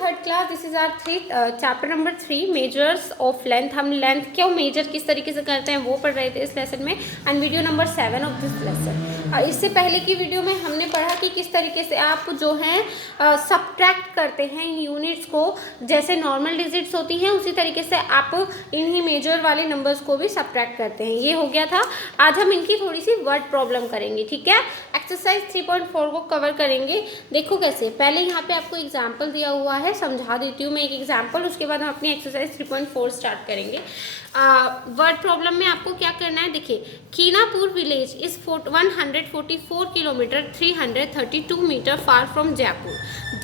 Third class, this is our chapter number 3 measures of length. हम length क्यों measure किस तरीके से करते हैं वो पढ़ रहे थे इस लेसन में, and video number 7 of this lesson. इससे पहले की वीडियो में हमने पढ़ा कि किस तरीके से आप जो हैं सब्ट्रैक्ट करते हैं इन यूनिट्स को, जैसे नॉर्मल डिजिट्स होती हैं उसी तरीके से आप इन्हीं मेजर वाले नंबर्स को भी सब्ट्रैक्ट करते हैं। ये हो गया था। आज हम इनकी थोड़ी सी वर्ड प्रॉब्लम करेंगे, ठीक है। एक्सरसाइज 3.4 को कवर करेंगे। देखो कैसे, पहले यहाँ पे आपको एग्जाम्पल दिया हुआ है, समझा देती हूँ मैं एक एग्जाम्पल, उसके बाद हम अपनी एक्सरसाइज 3.4 स्टार्ट करेंगे। वर्ड प्रॉब्लम में आपको क्या करना है, देखिए, Keenapur village is 144 kilometre 332 metre far from Jaipur,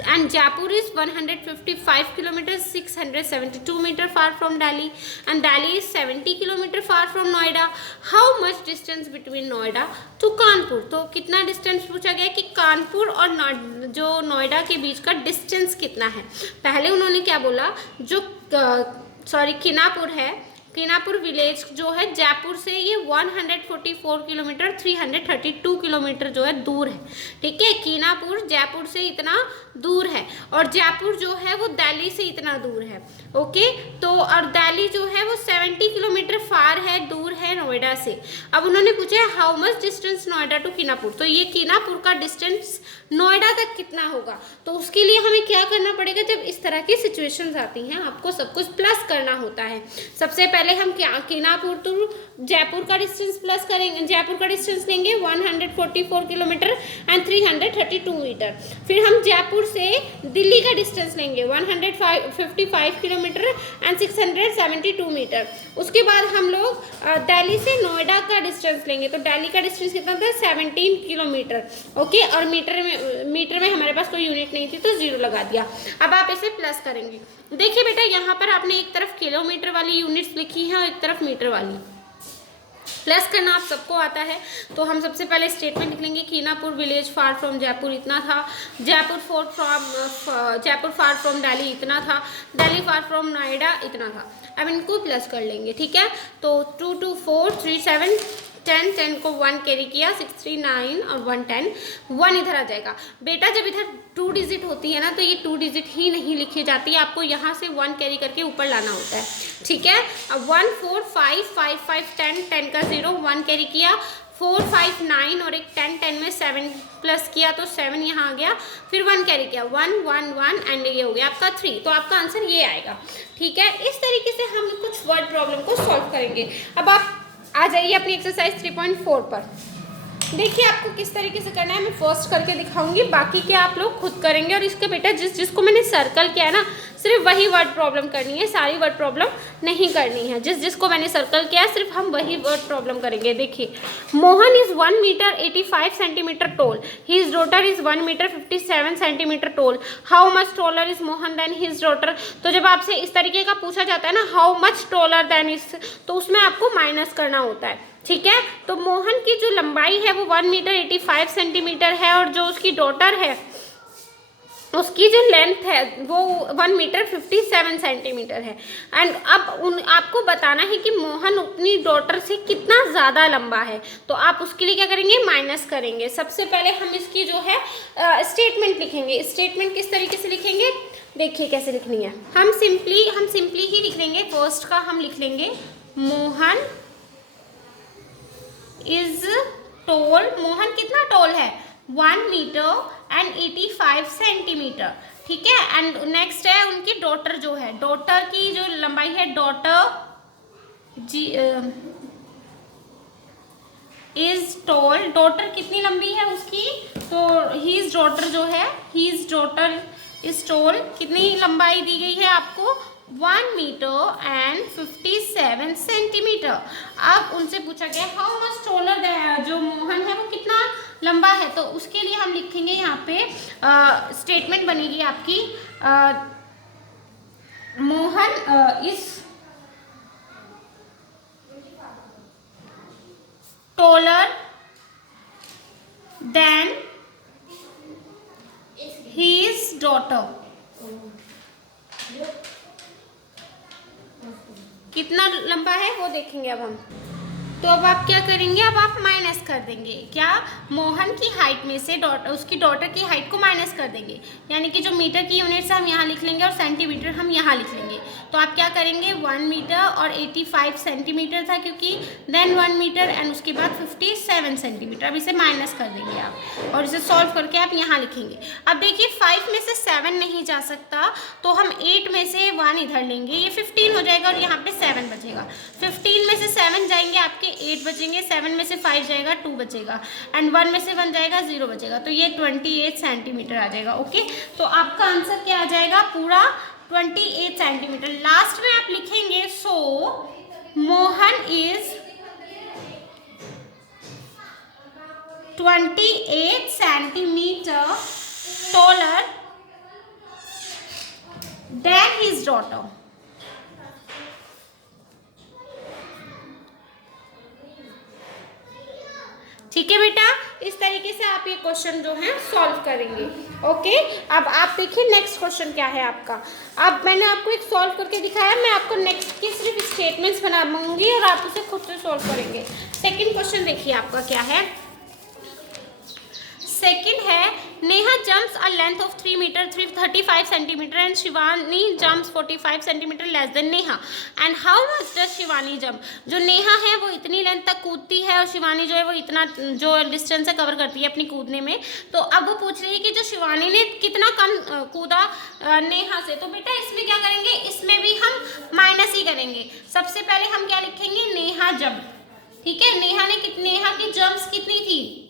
and Jaipur is 155 kilometre 672 metre far from Delhi, and Delhi is 70 kilometre far from Noida. How much distance between Noida to Kanpur. तो कितना डिस्टेंस पूछा गया कि कानपुर और जो नोएडा के बीच का डिस्टेंस कितना है। पहले उन्होंने क्या बोला, जो कीनापुर है, कीनापुर विलेज जो है जयपुर से ये 144 किलोमीटर 332 किलोमीटर जो है दूर है, ठीक है। कीनापुर जयपुर से इतना दूर है, और जयपुर जो है वो दिल्ली से इतना दूर है, ओके। तो और दिल्ली जो है वो 70 किलोमीटर फार है, दूर है नोएडा से। अब उन्होंने पूछा है how much distance Noida to Keenapur, तो ये कीनापुर का डिस्टेंस नोएडा तक कितना होगा। तो उसके लिए हमें क्या करना पड़ेगा, जब इस तरह की सिचुएशंस आती हैं आपको सब कुछ प्लस करना होता है। सबसे पहले हम क्या कीनापुर टू जयपुर का डिस्टेंस प्लस करेंगे, जयपुर का डिस्टेंस लेंगे 144 किलोमीटर एंड 332 मीटर। फिर हम जयपुर से दिल्ली का डिस्टेंस लेंगे 155 किलोमीटर एंड 672 मीटर। उसके बाद हम लोग दिल्ली से नोएडा का डिस्टेंस लेंगे, तो दिल्ली का डिस्टेंस कितना था 17 किलोमीटर, ओके। और मीटर में हमारे पास कोई यूनिट नहीं थी तो 0 लगा दिया। अब आप इसे प्लस करेंगे। देखिए बेटा, यहाँ पर आपने एक तरफ किलोमीटर वाली यूनिट्स लिखी है और एक तरफ मीटर वाली। प्लस करना आप सबको आता है, तो हम सबसे पहले स्टेटमेंट लिख लेंगे, कीनापुर विलेज फार फ्रॉम जयपुर इतना था, जयपुर फार फ्रॉम दिल्ली इतना था, दिल्ली फार फ्रॉम नोएडा इतना था। अब इनको प्लस कर लेंगे, ठीक है। तो 2 2 4 3 7 10 को 1 कैरी किया, 6 3 9 और 1 10, 1 इधर आ जाएगा। बेटा जब इधर 2 डिजिट होती है ना, तो ये 2 डिजिट ही नहीं लिखी जाती है, आपको यहाँ से 1 कैरी करके ऊपर लाना होता है, ठीक है। अब 1 4 5 5 5 10 10 का 0, 1 कैरी किया, 4 5 9 और एक 10 10 में 7 प्लस किया तो 7 यहाँ आ गया, फिर 1 कैरी किया 1 1 1 एंड ये हो गया आपका 3। तो आपका आंसर ये आएगा, ठीक है। इस तरीके से हम कुछ वर्ड प्रॉब्लम को सॉल्व करेंगे। अब आप आ जाइए अपनी एक्सरसाइज 3.4 पर। देखिए आपको किस तरीके से करना है, मैं फर्स्ट करके दिखाऊंगी, बाकी क्या आप लोग खुद करेंगे। और इसके बेटा जिसको मैंने सर्कल किया है ना, सिर्फ वही वर्ड प्रॉब्लम करनी है, सारी वर्ड प्रॉब्लम नहीं करनी है। जिसको मैंने सर्कल किया है सिर्फ हम वही वर्ड प्रॉब्लम करेंगे। देखिए, Mohan is 1 metre 85 centimetre tall, his daughter is 1 metre 57 centimetre tall, how much taller is Mohan than his daughter. तो जब आपसे इस तरीके का पूछा जाता है ना, how much taller than is, तो उसमें आपको माइनस करना होता है, ठीक है। तो मोहन की जो लंबाई है वो 1 मीटर 85 सेंटीमीटर है, और जो उसकी डॉटर है उसकी जो लेंथ है वो 1 मीटर 57 सेंटीमीटर है। एंड अब आपको बताना है कि मोहन अपनी डॉटर से कितना ज़्यादा लंबा है, तो आप उसके लिए क्या करेंगे, माइनस करेंगे। सबसे पहले हम इसकी जो है स्टेटमेंट लिखेंगे। स्टेटमेंट किस तरीके से लिखेंगे, देखिए कैसे लिखनी है। हम सिंपली ही लिख लेंगे। फर्स्ट का हम लिख लेंगे मोहन इज टोल, मोहन कितना टोल है 1 मीटर एंड 85 सेंटीमीटर, ठीक है। एंड नेक्स्ट है उनकी डॉटर जो है, डॉटर की जो लंबाई है, डॉटर इज टोल, डॉटर कितनी लंबी है उसकी, तो हीज डॉटर जो है, हीज डॉटर इज टोल, कितनी लंबाई दी गई है आपको 1 मीटर एंड 57 सेंटीमीटर। अब उनसे पूछा गया हाउ मच टॉलर, जो मोहन है वो कितना लंबा है, तो उसके लिए हम लिखेंगे यहाँ पे स्टेटमेंट बनेगी आपकी, Mohan is taller than his daughter. कितना लंबा है वो देखेंगे अब हम। तो अब आप क्या करेंगे, अब आप माइनस कर देंगे क्या, मोहन की हाइट में से उसकी डॉटर की हाइट को माइनस कर देंगे, यानी कि जो मीटर की यूनिट्स हम यहाँ लिख लेंगे और सेंटीमीटर हम यहाँ लिख लेंगे। तो आप क्या करेंगे, 1 मीटर और 85 सेंटीमीटर था क्योंकि, देन 1 मीटर एंड उसके बाद 57 सेंटीमीटर। अब इसे माइनस कर देंगे आप और इसे सॉल्व करके आप यहाँ लिखेंगे। अब देखिए 5 में से 7 नहीं जा सकता, तो हम 8 में से 1 इधर लेंगे, ये 15 हो जाएगा और यहाँ पे 7 बचेगा। 15 में से 7 जाएंगे आपके 8 बचेंगे, 7 में से 5 जाएगा 2 बचेगा एंड 1 में से 1 जाएगा 0 बचेगा। तो ये 28 सेंटीमीटर आ जाएगा। ओके, तो आपका आंसर क्या आ जाएगा, पूरा 28 सेंटीमीटर। लास्ट में आप लिखेंगे so Mohan is 28 centimetre taller than his daughter। ठीक है बेटा, इस तरीके से आप ये क्वेश्चन जो है सॉल्व करेंगे। ओके, अब आप देखिए नेक्स्ट क्वेश्चन क्या है आपका। अब मैंने आपको एक सॉल्व करके दिखाया, मैं आपको नेक्स्ट की सिर्फ स्टेटमेंट्स बना दूंगी और आप उसे खुद से सॉल्व करेंगे। सेकंड क्वेश्चन देखिए आपका क्या है। सेकंड है, Neha jumps a length of 3 metre 35 centimetre and Shivani jumps 45 centimetre less than Neha and how much does Shivani jump. जो नेहा है वो इतनी लेंथ तक कूदती है और शिवानी जो है वो इतना जो डिस्टेंस है कवर करती है अपनी कूदने में। तो अब वो पूछ रही है कि जो शिवानी ने कितना कम कूदा नेहा से। तो बेटा इसमें क्या करेंगे, इसमें भी हम माइनस ही करेंगे। सबसे पहले हम क्या लिखेंगे, नेहा जम्प। ठीक है, नेहा की जम्प्स कितनी थी,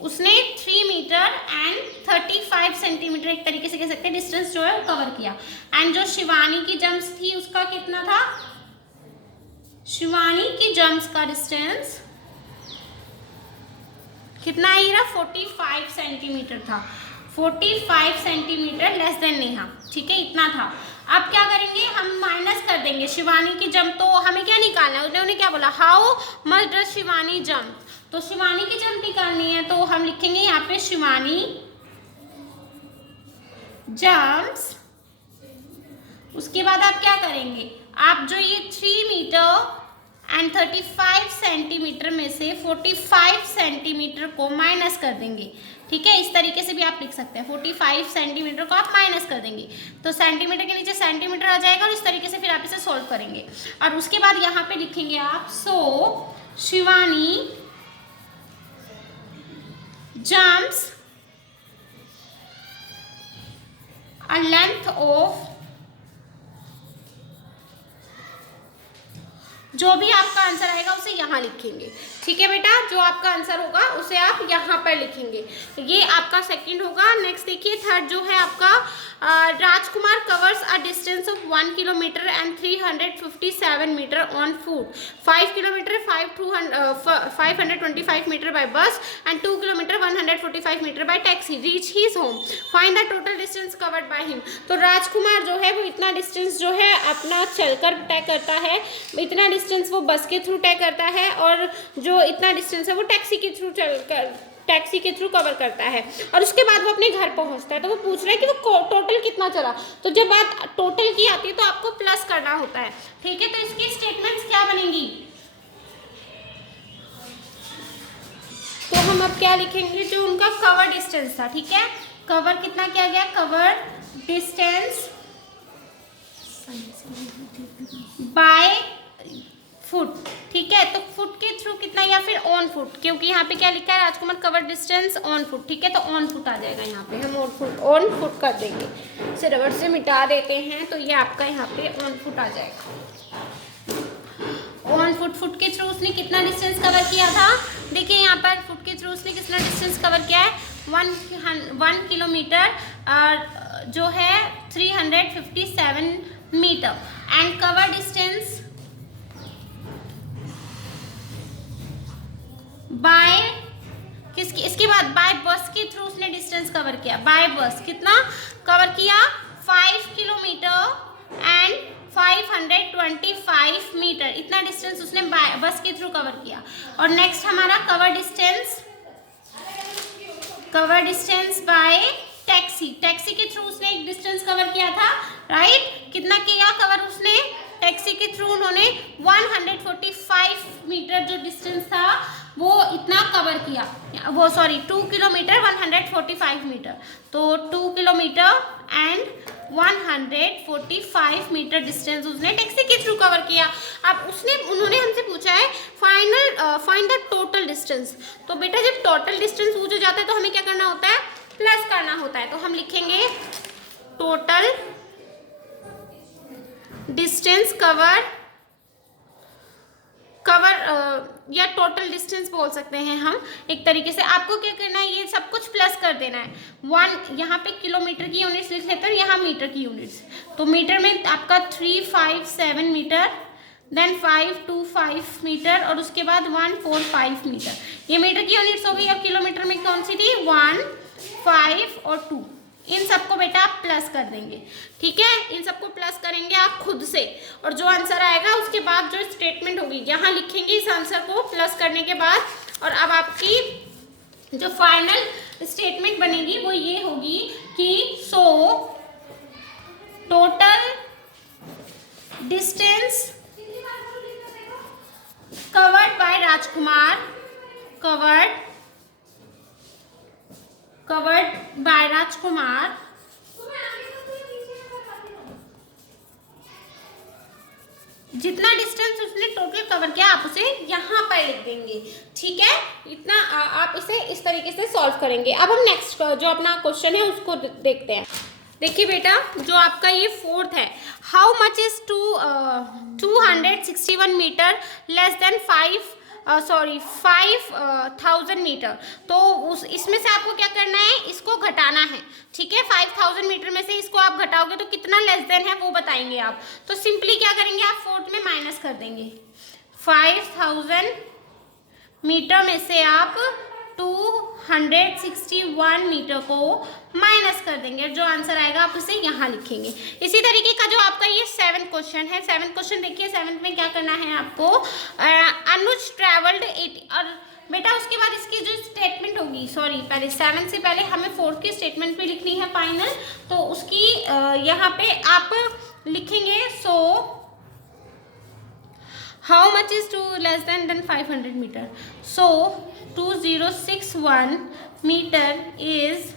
उसने 3 मीटर एंड 35 सेंटीमीटर एक तरीके से कह सकते हैं डिस्टेंस जो है वो कवर किया। एंड जो शिवानी की जंप्स थी उसका कितना था, शिवानी की जंप्स का डिस्टेंस कितना आई रहा, 45 सेंटीमीटर था। 45 सेंटीमीटर लेस देन नेहा। ठीक है, इतना था। अब क्या करेंगे, हम माइनस कर देंगे शिवानी की जंप। तो हमें क्या निकालना है, उन्होंने क्या बोला, how much does Shivani jump. तो शिवानी की जंप निकालनी है, तो हम लिखेंगे यहाँ पे शिवानी जंप्स। उसके बाद आप क्या करेंगे, आप जो ये 3 मीटर एंड 35 सेंटीमीटर में से 45 सेंटीमीटर को माइनस कर देंगे। ठीक है, इस तरीके से भी आप लिख सकते हैं, 45 सेंटीमीटर को आप माइनस कर देंगे तो सेंटीमीटर के नीचे सेंटीमीटर आ जाएगा और इस तरीके से फिर आप इसे सॉल्व करेंगे। और उसके बाद यहाँ पे लिखेंगे आप, सो Shivani jumps a length of, जो भी आपका आंसर आएगा उसे यहाँ लिखेंगे। ठीक है बेटा, जो आपका आंसर होगा उसे आप यहाँ पर लिखेंगे। ये आपका सेकंड होगा। नेक्स्ट देखिए थर्ड जो है आपका, Rajkumar covers a distance of 1 kilometre and 357 metre on foot, 5 kilometre 525 metre by bus and 2 kilometre 145 metre by taxi, reach his home, find the total distance covered by him. तो राजकुमार जो है वो इतना डिस्टेंस जो है अपना चलकर तय करता है, इतना डिस्टेंस वो बस के थ्रू तय करता है और जो इतना डिस्टेंस है वो टैक्सी के थ्रू कवर करता है। और उसके बाद वो अपने घर पहुंचता है। तो वो पूछ रहा है कि वो टोटल कितना चला। तो जब बात टोटल की आती है तो आपको प्लस करना होता है। ठीक है, तो इसकी स्टेटमेंट्स क्या बनेंगी, तो हम अब क्या लिखेंगे, जो उनका कवर डिस्टेंस था। ठीक है, कवर कितना किया गया, कवर डिस्टेंस बाय फुट। ठीक है, तो फुट के थ्रू कितना या फिर ऑन फुट, क्योंकि यहाँ पे क्या लिखा है, राजकुमार कवर डिस्टेंस ऑन फुट। ठीक है, तो ऑन फुट आ जाएगा, यहाँ पे हम ऑन फुट कर देंगे, इसे रबड़ से मिटा देते हैं तो ये आपका यहाँ पे ऑन फुट आ जाएगा। ऑन फुट के थ्रू उसने कितना डिस्टेंस कवर किया था, देखिए यहाँ पर फुट के थ्रू उसने कितना डिस्टेंस कवर किया है, 1 किलोमीटर जो है 357 metre and cover distance by किसकी, इसके बाद बाय बस के थ्रू उसने डिस्टेंस कवर किया, बाय बस कितना कवर किया, 5 किलोमीटर एंड 525 मीटर, इतना डिस्टेंस उसने बस के थ्रू कवर किया। और नेक्स्ट हमारा कवर डिस्टेंस बाय टैक्सी के थ्रू उसने एक डिस्टेंस कवर किया था, राइट। कितना किया कवर उसने टैक्सी के थ्रू उन्होंने 145 मीटर जो डिस्टेंस था वो इतना कवर किया, वो सॉरी 2 किलोमीटर 145 मीटर, तो 2 किलोमीटर एंड 145 मीटर डिस्टेंस उसने टैक्सी के थ्रू कवर किया। अब उन्होंने हमसे पूछा है फाइंड द टोटल डिस्टेंस। तो बेटा जब टोटल डिस्टेंस पूछा जाता है तो हमें क्या करना होता है, प्लस करना होता है। तो हम लिखेंगे टोटल डिस्टेंस कवर या टोटल डिस्टेंस बोल सकते हैं हम एक तरीके से। आपको क्या करना है, ये सब कुछ प्लस कर देना है। 1 यहाँ पे किलोमीटर की यूनिट्स लिख लेते हैं, यहाँ मीटर की यूनिट्स। तो मीटर में आपका 357 मीटर, देन 525 मीटर और उसके बाद 145 मीटर, ये मीटर की यूनिट्स हो गई। और किलोमीटर में कौन सी थी, 1, 5 और 2। इन सबको बेटा आप प्लस कर देंगे, ठीक है, इन सबको प्लस करेंगे आप खुद से, और जो आंसर आएगा उसके बाद जो स्टेटमेंट होगी यहाँ लिखेंगे इस आंसर को प्लस करने के बाद। और अब आपकी जो फाइनल स्टेटमेंट बनेगी वो ये होगी कि so total distance covered by Rajkumar, covered by Rajkumar जितना डिस्टेंस उसने टोटल कवर किया आप उसे यहाँ पर लिख देंगे, ठीक है। इतना आप इसे इस तरीके से सॉल्व करेंगे। अब हम नेक्स्ट जो अपना क्वेश्चन है उसको देखते हैं। देखिए बेटा जो आपका ये 4th है, how much is 261 metre less than 5000 metre. तो इसमें से आपको क्या करना है, इसको घटाना है, ठीक है। 5000 मीटर में से इसको आप घटाओगे तो कितना लेस देन है वो बताएंगे आप। तो सिंपली क्या करेंगे, आप 4th में माइनस कर देंगे। 5000 मीटर में से आप 261 मीटर को माइनस कर देंगे, जो आंसर आएगा आप उसे यहाँ लिखेंगे। इसी तरीके का जो आपका ये 7th क्वेश्चन है, 7th क्वेश्चन देखिए। 7th में क्या करना है आपको, अनुज ट्रैवल्ड 80, और बेटा उसके बाद इसकी जो स्टेटमेंट होगी, सॉरी पहले 7th से पहले हमें 4th की स्टेटमेंट भी लिखनी है फाइनल। तो उसकी यहाँ पे आप लिखेंगे so how much is 2 less than 500 metre. So 2061 metre is,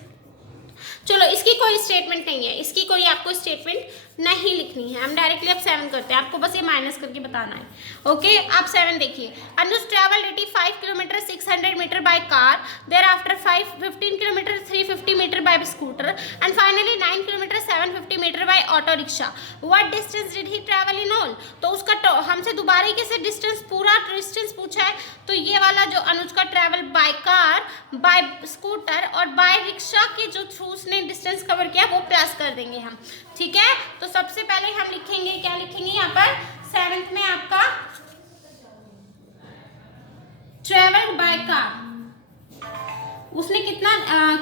चलो इसकी कोई स्टेटमेंट नहीं है, इसकी कोई आपको स्टेटमेंट नहीं लिखनी है, हम डायरेक्टली अब 7 करते हैं, आपको बस ये माइनस करके बताना है। ओके आप 7 देखिए। Anuj travel 85 kilometre 600 metre by car, thereafter 15 kilometre 350 metre by scooter and finally 9 kilometre 750 metre by auto rickshaw. What distance did he travel in all. तो उसका हमसे दोबारा कैसे डिस्टेंस, पूरा डिस्टेंस पूछा है। तो ये वाला जो अनुज का travel by car, by scooter और बाय रिक्शा के जो थ्रू उसने डिस्टेंस कवर किया वो प्लस कर देंगे हम, ठीक है। तो सबसे पहले हम लिखेंगे, क्या लिखेंगे यहाँ पर 7th में आपका ट्रेवल्ड बाय कार, उसने कितना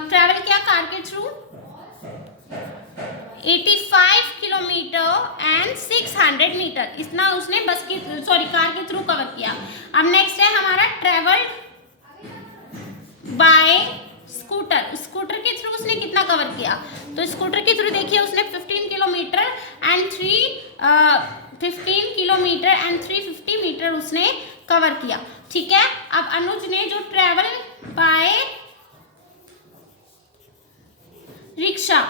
ट्रैवल किया कार के थ्रू, 85 किलोमीटर एंड 600 मीटर, इतना उसने बस की कार के थ्रू कवर किया। अब नेक्स्ट है हमारा ट्रेवल्ड बाय स्कूटर, स्कूटर के थ्रू उसने कितना कवर किया। तो स्कूटर के थ्रू देखिए उसने 15 किलोमीटर एंड 350 मीटर उसने कवर किया, ठीक है। अब अनुज ने जो ट्रैवल बाय रिक्शा,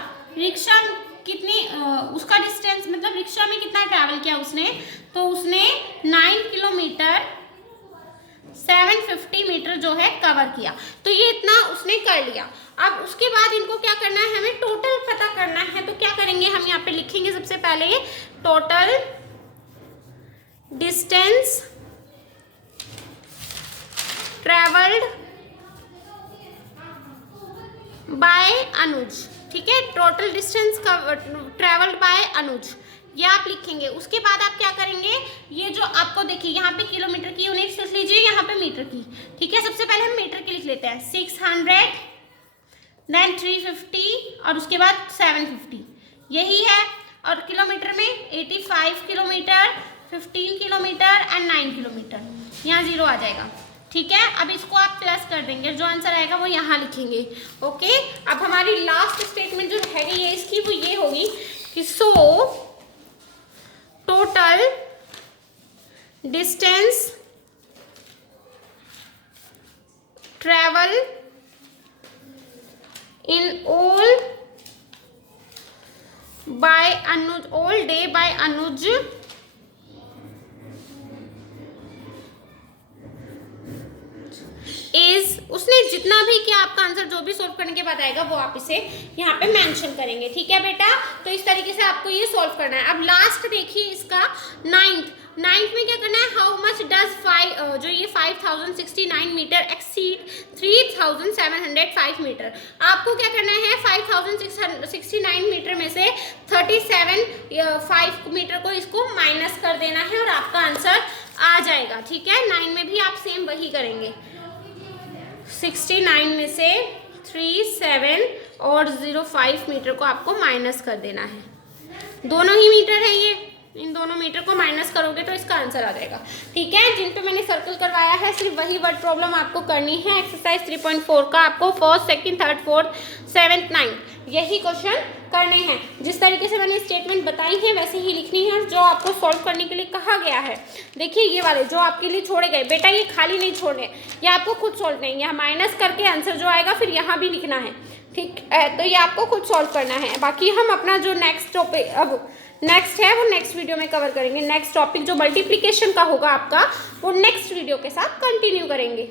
कितनी उसका डिस्टेंस मतलब रिक्शा में कितना ट्रैवल किया उसने, तो उसने 9 किलोमीटर 750 मीटर जो है कवर किया। तो ये इतना उसने कर लिया। अब उसके बाद इनको क्या करना है, हमें टोटल पता करना है। तो क्या करेंगे, हम यहाँ पे लिखेंगे सबसे पहले टोटल डिस्टेंस ट्रैवल्ड बाय अनुज, ठीक है। टोटल डिस्टेंस ट्रैवल्ड बाय अनुज ये आप लिखेंगे। उसके बाद आप क्या करेंगे, ये जो आपको देखिए यहाँ पे किलोमीटर की यूनिट्स लिख लीजिए, यहाँ पे मीटर की, ठीक है। सबसे पहले हम मीटर की लिख लेते हैं, 600 देन 350 और उसके बाद 750, यही है। और किलोमीटर में 85 किलोमीटर 15 किलोमीटर एंड 9 किलोमीटर, यहाँ 0 आ जाएगा, ठीक है। अब इसको आप प्लस कर देंगे, जो आंसर आएगा वो यहाँ लिखेंगे। ओके अब हमारी लास्ट स्टेटमेंट जो है ये इसकी वो ये होगी कि so total distance travel in all day by Anuj is, उसने जितना भी किया आपका आंसर जो भी सोल्व करने के बाद आएगा वो आप इसे यहाँ पे मेंशन करेंगे, ठीक है बेटा। तो इस तरीके से आपको ये सॉल्व करना है। अब लास्ट देखिए इसका नाइन्थ में क्या करना है, हाउ मच डज जो ये 5069 मीटर एक्सीड 3705 मीटर। आपको क्या करना है, 5069 मीटर में से 37 मीटर को इसको माइनस कर देना है और आपका आंसर आ जाएगा, ठीक है। 9 में भी आप सेम वही करेंगे, 69 में से 37 और 05 मीटर को आपको माइनस कर देना है। दोनों ही मीटर है ये, इन दोनों मीटर को माइनस करोगे तो इसका आंसर आ जाएगा, ठीक है। जिन पे मैंने सर्कल करवाया है सिर्फ वही वर्ड प्रॉब्लम आपको करनी है। एक्सरसाइज 3.4 का आपको first, second, third, fourth, seventh, ninth यही क्वेश्चन करने हैं। जिस तरीके से मैंने स्टेटमेंट बताई है वैसे ही लिखनी है जो आपको सॉल्व करने के लिए कहा गया है। देखिए ये वाले जो आपके लिए छोड़े गए बेटा, ये खाली नहीं छोड़ने, ये आपको खुद सॉल्व नहीं, यहाँ माइनस करके आंसर जो आएगा फिर यहाँ भी लिखना है, ठीक है। तो ये आपको खुद सॉल्व करना है। बाकी हम अपना जो नेक्स्ट टॉपिक अब नेक्स्ट है वो नेक्स्ट वीडियो में कवर करेंगे। नेक्स्ट टॉपिक जो मल्टीप्लिकेशन का होगा आपका वो नेक्स्ट वीडियो के साथ कंटिन्यू करेंगे।